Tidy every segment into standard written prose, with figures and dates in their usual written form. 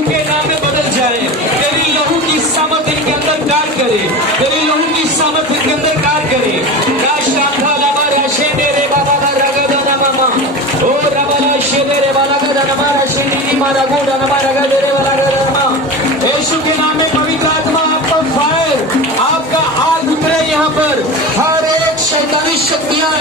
यीशु के नाम में बदल जाए। तेरी लहू की सामर्थ इनके अंदर कार्य करे, तेरी लहू की सामर्थ इनके अंदर कार्य करे। राशांधा लाबा राशेंदे रे बाबा रगदा नममा ओ रबला शेदे रे बाला गदा नमा राशेंदी मारा गोदा नमा रगदे रे बाला गदा नमा। यीशु के नाम में पवित्र आत्मा आपका फायर, आपका आग उतरे यहाँ पर। हर एक शैतानी शक्तियां,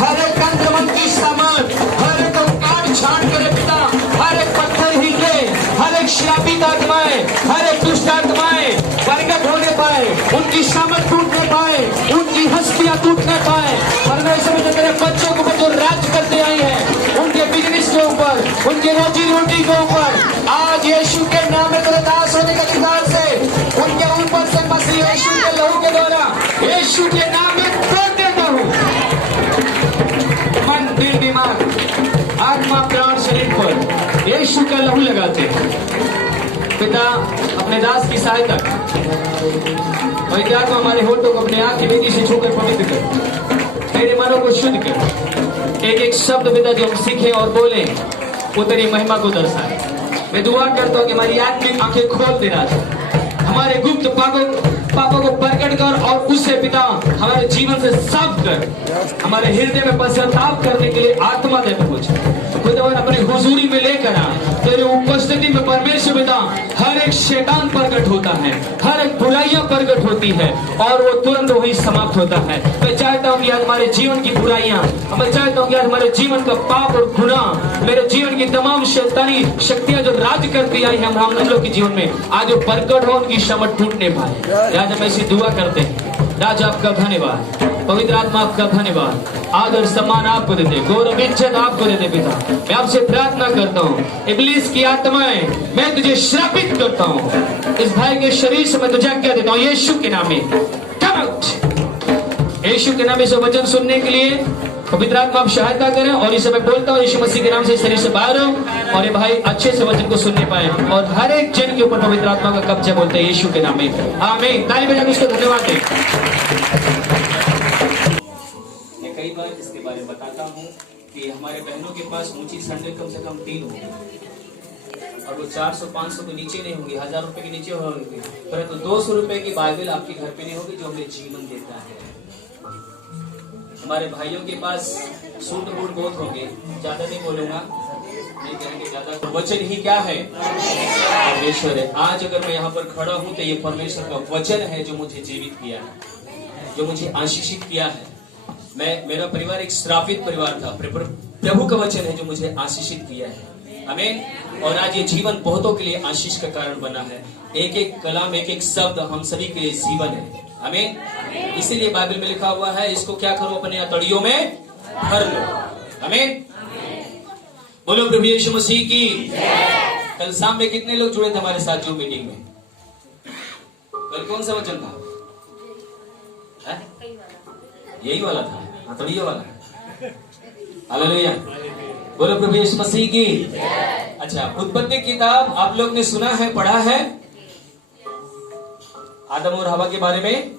हर एक तंत्र सामान, हर एक काट छाट करे पिता, हर एक पत्थर हिले, हर एक श्रापित आत्माएं, हर एक दुष्ट आत्माएं प्रकट होने पाए, उनकी सामर्थ टूटने पाए, उनकी हस्तियां टूटने पाए। परमेश्वर में तेरे बच्चों को जो राज करते आए हैं, उनके बिजनेस के ऊपर, उनके रोजी रोटी के ऊपर, आज यीशु के नाम में तेरे दास होने के अधिकार से उनके ऊपर से मसीह यीशु के लहू के द्वारा यीशु के नाम में तोड़ देता हूँ। मन, दिल, दिमाग, आत्मा, प्राण, शरीर पर यीशु का लहू लगाते पिता अपने दास की सहायता कर। हमारे होठों को अपने आंख की वेदी से छूकर पवित्र कर, मेरे मनों को शुद्ध कर। एक एक शब्द पिता जो हम सीखे और बोले वो तेरी महिमा को दर्शाए। मैं दुआ करता हूँ कि हमारी आत्मिक आंखें खोल दे रहा था, हमारे गुप्त पापों को प्रकट कर और उससे पिता हमारे जीवन से साफ कर, हमारे हृदय में पश्चाताप करने के लिए आत्मा दे मुझे खुदावन अपने हुजूरी में लेकर आ। तेरे उपस्थिति में परमेश्वर पिता हर एक शैतान प्रकट होता है, हर एक बुराइयां प्रकट होती है और वो तुरंत वही समाप्त होता है। मैं चाहता हूँ कि आज हमारे जीवन की बुराइयां, मैं चाहता हूँ कि आज हमारे जीवन का पाप और गुनाह, मेरे जीवन की तमाम शैतानी शक्तियां जो राज करती आई हैं हम लोग के जीवन में, आज वो प्रकट हो, उनकी समझ टूटने पाए। आज हम ऐसी दुआ करते हैं। राजा आपका धन्यवाद, पवित्र आत्मा आपका धन्यवाद, आदर सम्मान आपको देते, गौरव इज्जत आपको देते पिता। मैं आपसे प्रार्थना करता हूँ इब्लीस की आत्माएं मैं तुझे श्रापित करता हूँ, इस भाई के शरीर से मैं तुझे आज्ञा देता हूँ यीशु के नाम में, कम आउट। यीशु के नाम में सब वचन सुनने के लिए पवित्र आत्मा आप सहायता करें और इसे मैं बोलता हूँ यीशु मसीह के नाम से शरीर से बाहर हो और ये भाई अच्छे से वचन को सुनने पाए और हर एक जन के ऊपर पवित्र आत्मा का कब्जा बोलते हैं यीशु के नाम में, आमीन। ताली बजाकर उसको धन्यवाद दें। मैं कई बार इसके बारे में बताता हूँ कि हमारे बहनों के पास ऊंची सैंडल कम से कम 3 होंगी और वो 400-500 के नीचे नहीं होंगी, 1000 रुपए के नीचे होंगी, परंतु 200 रुपए की बाइबल आपके घर पे नहीं होगी जो हमें जीवन देता है। हमारे भाइयों के पास सूट बूट बहुत होंगे, ज्यादा नहीं बोलूंगा, नहीं कहेंगे ज्यादा। वचन ही क्या है? परमेश्वर है। आज अगर मैं यहाँ पर खड़ा हूँ तो ये परमेश्वर का वचन है जो मुझे जीवित किया है, जो मुझे आशीषित किया है। मेरा परिवार एक श्रापित परिवार था, प्रभु का वचन है जो मुझे आशीषित किया है, आमीन। और आज ये जीवन बहुतों के लिए आशीष का कारण बना है। एक एक कलाम, एक एक शब्द हम सभी के लिए जीवन है, आमीन। इसीलिए बाइबल में लिखा हुआ है इसको क्या करो, अपने हथौड़ियों में भर लो, आमीन। बोलो प्रभु यीशु मसीह की। कल शाम में कितने लोग जुड़े थे हमारे साथ जो मीटिंग में? कल कौन सा वचन था? यही वाला था, हथौड़ियों वाला। हालेलुया, बोलो प्रभु यीशु मसीह की। अच्छा, उत्पत्ति किताब आप लोग ने सुना है, पढ़ा है आदम और हवा के बारे में?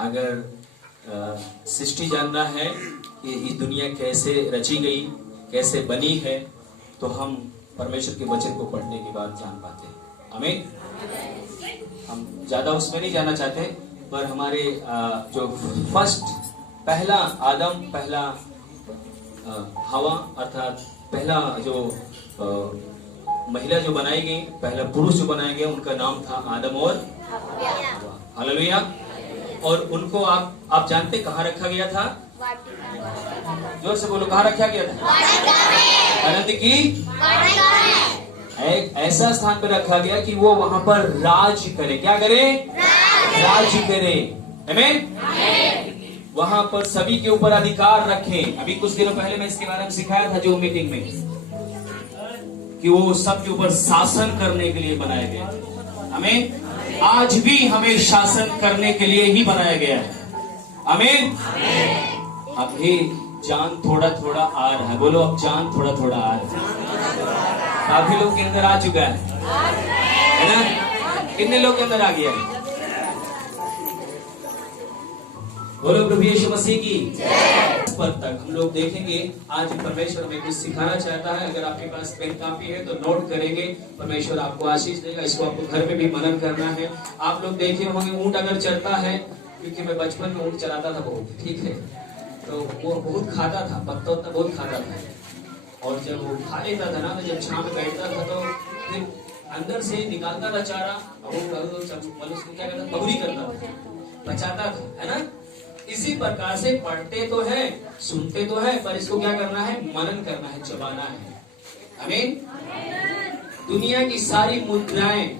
अगर सृष्टि जानना है कि इस दुनिया कैसे रची गई, कैसे बनी है, तो हम परमेश्वर के वचन को पढ़ने के बाद जान पाते हैं, आमीन। हम ज्यादा उसमें नहीं जाना चाहते, पर हमारे जो पहला आदम, पहला हवा अर्थात पहला जो महिला जो बनाई गई, पहला पुरुष जो बनाए गए, उनका नाम था आदम और हवा। हालेलुया। और उनको आप जानते कहाँ रखा गया था? जोर से बोलो, कहाँ रखा गया था? आनंद की एक ऐसा स्थान पर रखा गया कि वो वहां पर राज करे। क्या करे? राज करे, आमीन। वहां पर सभी के ऊपर अधिकार रखे। अभी कुछ दिनों पहले मैं इसके बारे में सिखाया था जो मीटिंग में, कि वो सबके ऊपर शासन करने के लिए बनाया गया, आमीन। आज भी हमें शासन करने के लिए ही बनाया गया है, आमीन। अभी जान थोड़ा थोड़ा आ रहा है, बोलो अब जान थोड़ा थोड़ा आ रहा है। काफी लोग के अंदर आ चुका है ना? कितने लोग के अंदर आ गया है? बोलो प्रभु यीशु मसीह की। पद तक हम लोग देखेंगे। आज परमेश्वर हमें कुछ सिखाना चाहता है। अगर आपके पास पेन कापी है तो नोट करेंगे। परमेश्वर आपको आशीष देगा। इसको आपको घर में भी मनन करना है। आप लोग देखे होंगे ऊंट अगर चलता है, क्योंकि मैं बचपन में ऊंट चलाता था बहुत, ठीक है, तो वो बहुत खाता था, पत्ता उत्ता बहुत खाता था। और जब वो खा लेता था ना, तो जब छांव में बैठता था तो फिर अंदर से निकालता था चारा, और उसको क्या करता, बगुरी करता था, बचाता था, है ना। इसी प्रकार से पढ़ते तो है, सुनते तो है, पर इसको क्या करना है, मनन करना है, चबाना है। आमीन। दुनिया की सारी मुद्राएं,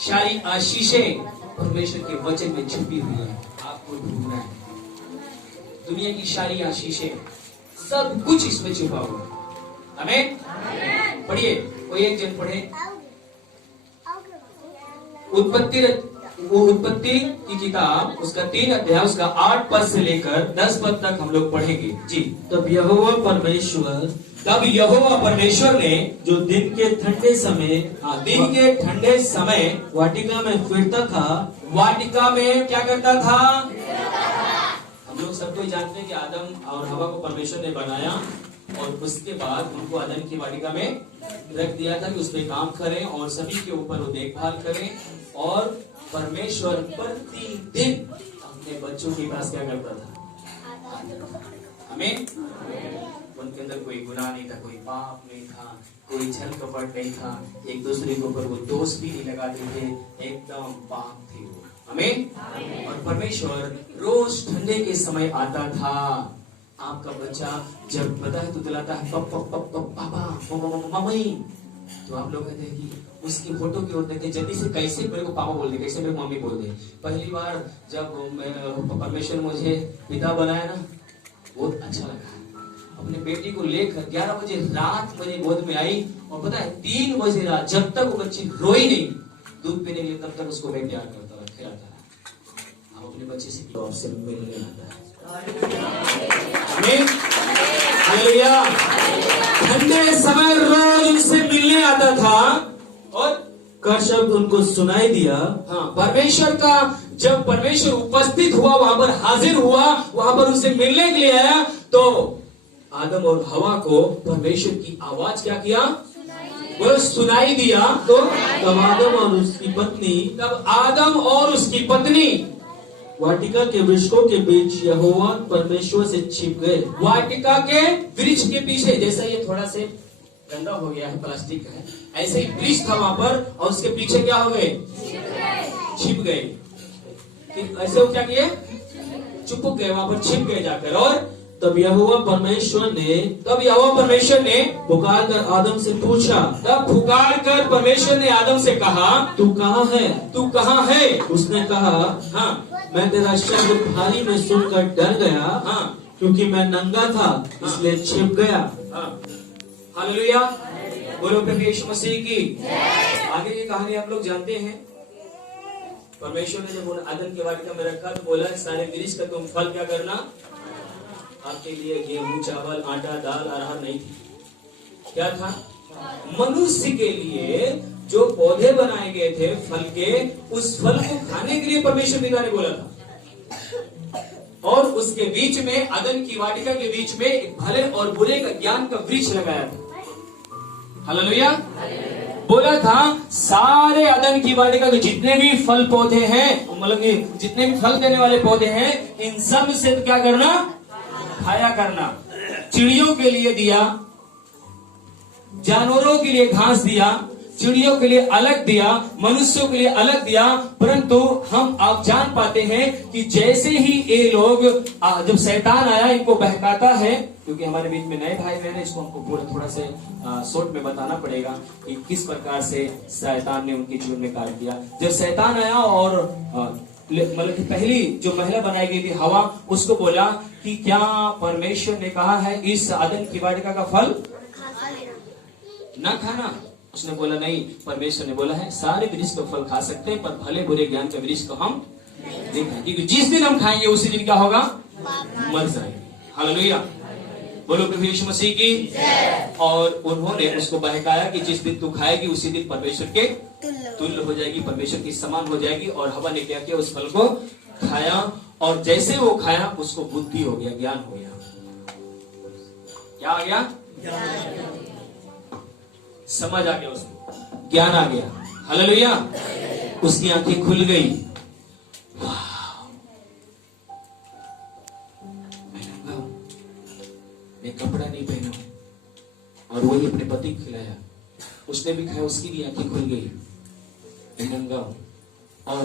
सारी आशीषें परमेश्वर के वचन में छुपी हुई है। आपको ढूंढना है। दुनिया की सारी आशीषें, सब कुछ इसमें छुपा हुआ है। आमीन। पढ़िए, कोई एक जन पढ़े। उत्पत्ति की किताब, उसका 3 अध्याय, उसका 8 पद से लेकर 10 पद तक हम लोग पढ़ेंगे जी। तब यहोवा परमेश्वर ने जो दिन के ठंडे समय वाटिका में फिरता था, वाटिका में क्या करता था। हम लोग सबको जानते हैं कि आदम और हवा को परमेश्वर ने बनाया, और उसके बाद उनको आदम की वाटिका में रख दिया था कि उस पर काम करें और सभी के ऊपर वो देखभाल करें। और परमेश्वर प्रतिदिन अपने बच्चों के पास क्या करता था, हमें उनके अंदर कोई गुनाह नहीं था, कोई पाप नहीं था, कोई छल कपट नहीं था, एक दूसरे के ऊपर वो दोष भी नहीं लगाते थे, एकदम पाप थे वो। आमीन। और परमेश्वर रोज ठंडे के समय आता था। आपका बच्चा जब पता है तो दिलाता है पापा मम्मी, तो आप लोग कहते हैं कि उसकी फोटो की ओर देखे, जल्दी से कैसे मेरे को पापा बोल दे, कैसे मेरे को मम्मी बोल दे। पहली बार जब परमेश्वर मुझे पिता बनाया ना, बहुत अच्छा लगा। अपने बेटी को लेकर 11 बजे रात मेरी गोद में आई, और पता है 3 बजे रात, जब तक वो बच्ची रोई नहीं दूध पीने के लिए, तब तक उसको मैं प्यार करता रहा, खिलाता रहा। आप अपने बच्चे से आपसे मिलने आता है। हालेलुया। ठंडे समय रोज उनसे मिलने आता था, और कर शब्द उनको सुनाई दिया। हाँ, परमेश्वर का जब परमेश्वर उपस्थित हुआ, वहां पर हाजिर हुआ, वहां पर उनसे मिलने के लिए आया, तो आदम और हवा को परमेश्वर की आवाज क्या किया, वो सुनाई दिया। तो तब आदम और उसकी पत्नी वाटिका के वृक्षों के बीच यहोवा परमेश्वर से छिप गए। वाटिका के वृक्ष के पीछे, जैसा ये थोड़ा से गंदा हो गया है, प्लास्टिक है, ऐसे ही वृक्ष था वहां पर, और उसके पीछे क्या हो गए, छिप गए। ऐसे वो क्या किए, चुपक गए, वहां पर छिप गए जाकर। और तब यहोवा परमेश्वर ने पुकार कर आदम से पूछा। तब पुकार कर परमेश्वर ने आदम से कहा, तू कहाँ है? तू कहाँ है? उसने कहा, हाँ, मैं तेरा शब्द भारी में सुनकर डर गया, हाँ, क्योंकि मैं नंगा था, इसलिए छिप गया। हाँ। हालेलुया। बोलो प्रभु यीशु मसीह की। आगे की कहानी आप लोग जानते हैं। परमेश्वर ने जब उन आदम के वाटिका में रखा, तो बोला सारे वृक्ष का तुम फल क्या करना, आपके लिए गेहूं, चावल, आटा, दाल, अरहर नहीं थी। क्या था? मनुष्य के लिए जो पौधे बनाए गए थे फल के, उस फल को खाने के लिए परमेश्वर पिता ने बोला था। और उसके बीच में, अदन की वाटिका के बीच में, एक भले और बुरे का ज्ञान का वृक्ष लगाया था। हालेलुया। बोला था सारे अदन की वाटिका के जितने भी फल पौधे हैं, मतलब जितने भी फल देने वाले पौधे हैं, इन सब से क्या करना, खाया करना। चिड़ियों के लिए दिया, जानवरों के लिए घास दिया, चिड़ियों के लिए अलग दिया, मनुष्यों के लिए अलग दिया। परंतु हम आप जान पाते हैं कि जैसे ही ये लोग, जब शैतान आया इनको बहकाता है, क्योंकि हमारे बीच में नए भाई बहन है, इसको हमको पूरा थोड़ा से शॉर्ट में बताना पड़ेगा कि किस प्रकार से शैतान ने उनके जीवन में कार्य किया। जब शैतान आया और मतलब कि पहली जो महिला बनाई गई थी हवा, उसको बोला कि क्या परमेश्वर ने कहा है इस आदम की वाटिका का फल न खाना? उसने बोला नहीं, परमेश्वर ने बोला है सारे वृक्ष का फल खा सकते हैं, पर भले बुरे ज्ञान के वृक्ष को हम नहीं खाएंगे, क्योंकि जिस दिन हम खाएंगे उसी दिन क्या होगा, मर जाएंगे। हालेलुया। बोलो प्रभु यीशु मसीह की। और उन्होंने उसको बहकाया कि जिस दिन तू खाएगी उसी दिन परमेश्वर के तुल्य हो जाएगी, परमेश्वर की समान हो जाएगी। और हवा ने क्या किया, उस फल को खाया, और जैसे वो खाया उसको बुद्धि हो गया, ज्ञान हो गया। क्या आ गया? समझ आ गया उसको, ज्ञान आ गया। हालेलुया। उसकी आंखें खुल गई। मैं कपड़ा नहीं पहना और वही अपने पति को खिलाया, उसने भी खाया, उसकी भी आंखें खुल गई। मैं नंगा हूं। और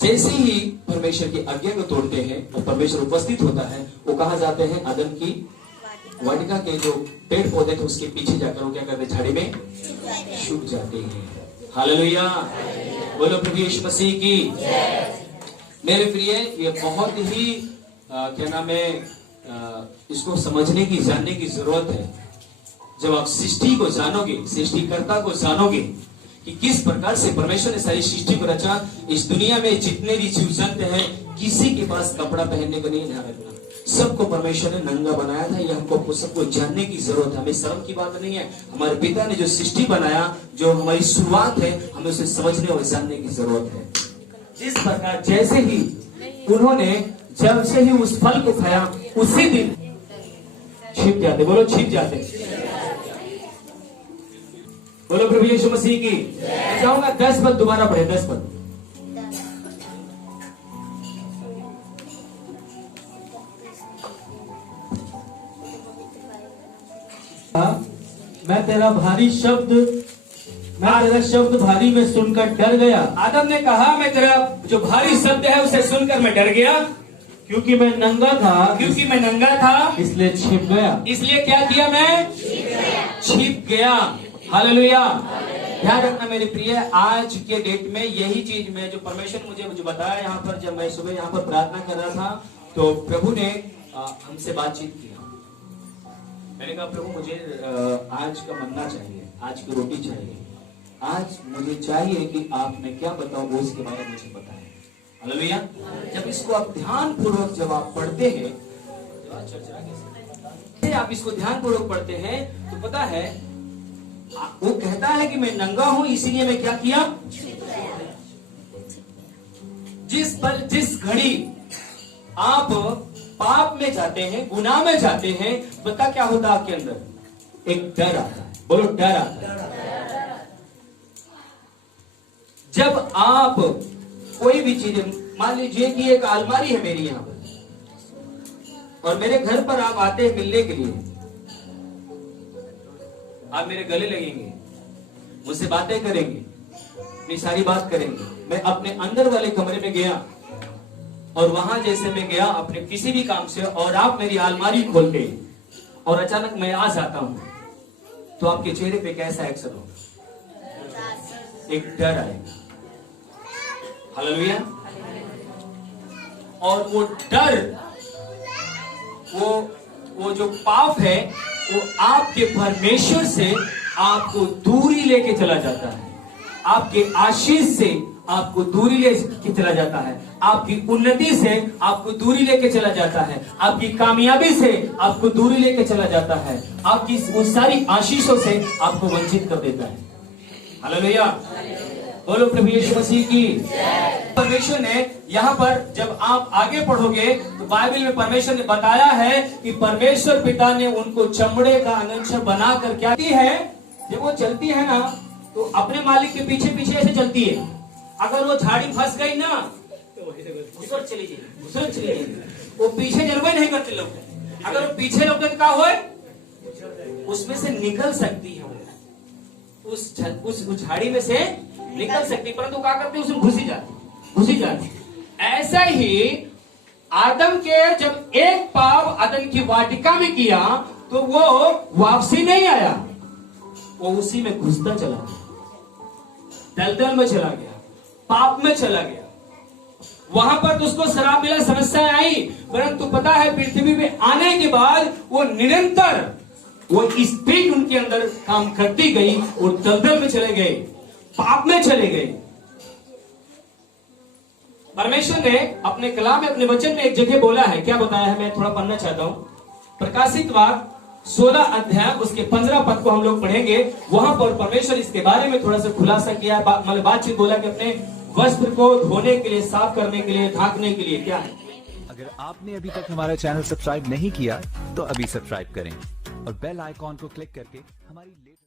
जैसे ही परमेश्वर की आज्ञा को तोड़ते हैं और परमेश्वर उपस्थित होता है, वो कहा जाते हैं आदम की वाटिका के जो पेड़ पौधे थे उसके पीछे जाकर वो क्या करते, झाड़ी में छुप जाते हैं। हालेलुया। बोलो प्रभु यीशु मसीह की। मेरे प्रिय, ये बहुत ही क्या नाम है, इसको समझने की, जानने की जरूरत है। जब आप सृष्टि को जानोगे, सृष्टिकर्ता को जानोगे कि किस प्रकार से परमेश्वर ने सारी सृष्टि को रचा। इस दुनिया में जितने भी जीव जंतु हैं, किसी के पास कपड़ा पहनने को नहीं, ध्यान रखना, सबको परमेश्वर ने नंगा बनाया था। यह हमको सबको जानने की जरूरत है। हमें शर्म की बात नहीं है। हमारे पिता ने जो सृष्टि बनाया, जो हमारी शुरुआत है, हमें उसे समझने और जानने की जरूरत है। जिस प्रकार जैसे ही उन्होंने जब से ही उस फल को खाया, उसी दिन छिप जाते। बोलो छिप जाते। बोलो प्रभु यीशु मसीह की। मैं चाहूंगा 10 पद दोबारा पढ़े, 10 पद। मैं तेरा शब्द भारी में सुनकर डर गया। आदम ने कहा, मैं तेरा जो भारी शब्द है उसे सुनकर मैं डर गया, क्योंकि मैं नंगा था, इसलिए छिप गया। इसलिए क्या किया? मैं छिप गया। हालेलुया। ध्यान रखना मेरे प्रिय, आज के डेट में यही चीज में जो परमेश्वर मुझे जो बताया, यहाँ पर जब मैं सुबह यहाँ पर प्रार्थना कर रहा था, तो प्रभु ने हमसे बातचीत किया। मैंने कहा, प्रभु मुझे आज का मन्ना चाहिए, आज की रोटी चाहिए, आज मुझे चाहिए कि आपने क्या बताओ वो इसके बारे में मुझे बताएं। हालेलुया। जब इसको आप ध्यान पूर्वक जब आप पढ़ते हैं, आप इसको ध्यान पूर्वक पढ़ते हैं, तो पता है वो कहता है कि मैं नंगा हूं, इसीलिए मैं क्या किया? जिस घड़ी आप पाप में जाते हैं, गुनाह में जाते हैं, बता क्या होता है आपके अंदर? एक डर आता है। बोलो डर आता है। जब आप कोई भी चीज, मान लीजिए कि एक अलमारी है मेरी यहां पर, और मेरे घर पर आप आते हैं मिलने के लिए, आप मेरे गले लगेंगे, मुझसे बातें करेंगे, अपनी सारी बात करेंगे। मैं अपने अंदर वाले कमरे में गया और वहां जैसे मैं गया अपने किसी भी काम से, और आप मेरी अलमारी खोलते और अचानक मैं आ जाता हूं, तो आपके चेहरे पे कैसा एक्शन होगा? एक डर आएगा। हालेलुया। और वो डर, वो जो पाप है, वो आपके परमेश्वर से आपको दूरी लेके चला जाता है, आपके आशीष से आपको दूरी लेके चला जाता है, आपकी उन्नति से आपको दूरी लेके चला जाता है, आपकी कामयाबी से आपको दूरी लेके चला जाता है, आपकी उस सारी आशीषों से आपको वंचित कर देता है। हालेलुया। बोलो प्रभु यीशु मसीह की। परमेश्वर ने यहाँ पर जब आप आगे पढ़ोगे तो बाइबल में परमेश्वर ने बताया है कि परमेश्वर पिता ने उनको चमड़े का अनंशर बनाकर क्या की है, जब वो चलती है ना तो अपने मालिक के पीछे पीछे ऐसे चलती है। अगर वो झाड़ी फंस गई ना तो घुसर चली जाएगी, वो पीछे जलवे नहीं करते लोग। अगर वो पीछे लोग क्या हो, उसमें से निकल सकती है, उस झाड़ी में से निकल सकती, परंतु क्या करते उसमें घुसी जाती। ऐसा ही आदम के जब एक पाव आदम की वाटिका में किया तो वो वापसी नहीं आया, वो उसी में घुसता चला गया, दलदल में चला गया, पाप में चला गया। वहां पर तो उसको शराब मिला, समस्याएं आई, परंतु पता है पृथ्वी में आने के बाद वो निरंतर वो स्पिरिट उनके अंदर काम करती गई और दलदल में चले गए, पाप में चले गए। परमेश्वर ने अपने कलाम में, अपने वचन में एक जगह बोला है, क्या बताया है, मैं थोड़ा पढ़ना चाहता हूं। प्रकाशित वाक्य 16 अध्याय उसके 15 पद को हम लोग पढ़ेंगे। वहां पर परमेश्वर इसके बारे में थोड़ा सा खुलासा किया, मतलब बातचीत बोला कि अपने वस्त्र को धोने के लिए, साफ करने के लिए, ढांकने के लिए क्या है। अगर आपने अभी तक हमारा चैनल सब्सक्राइब नहीं किया तो अभी सब्सक्राइब करें और बेल आइकॉन को क्लिक करके हमारी लेटेस्ट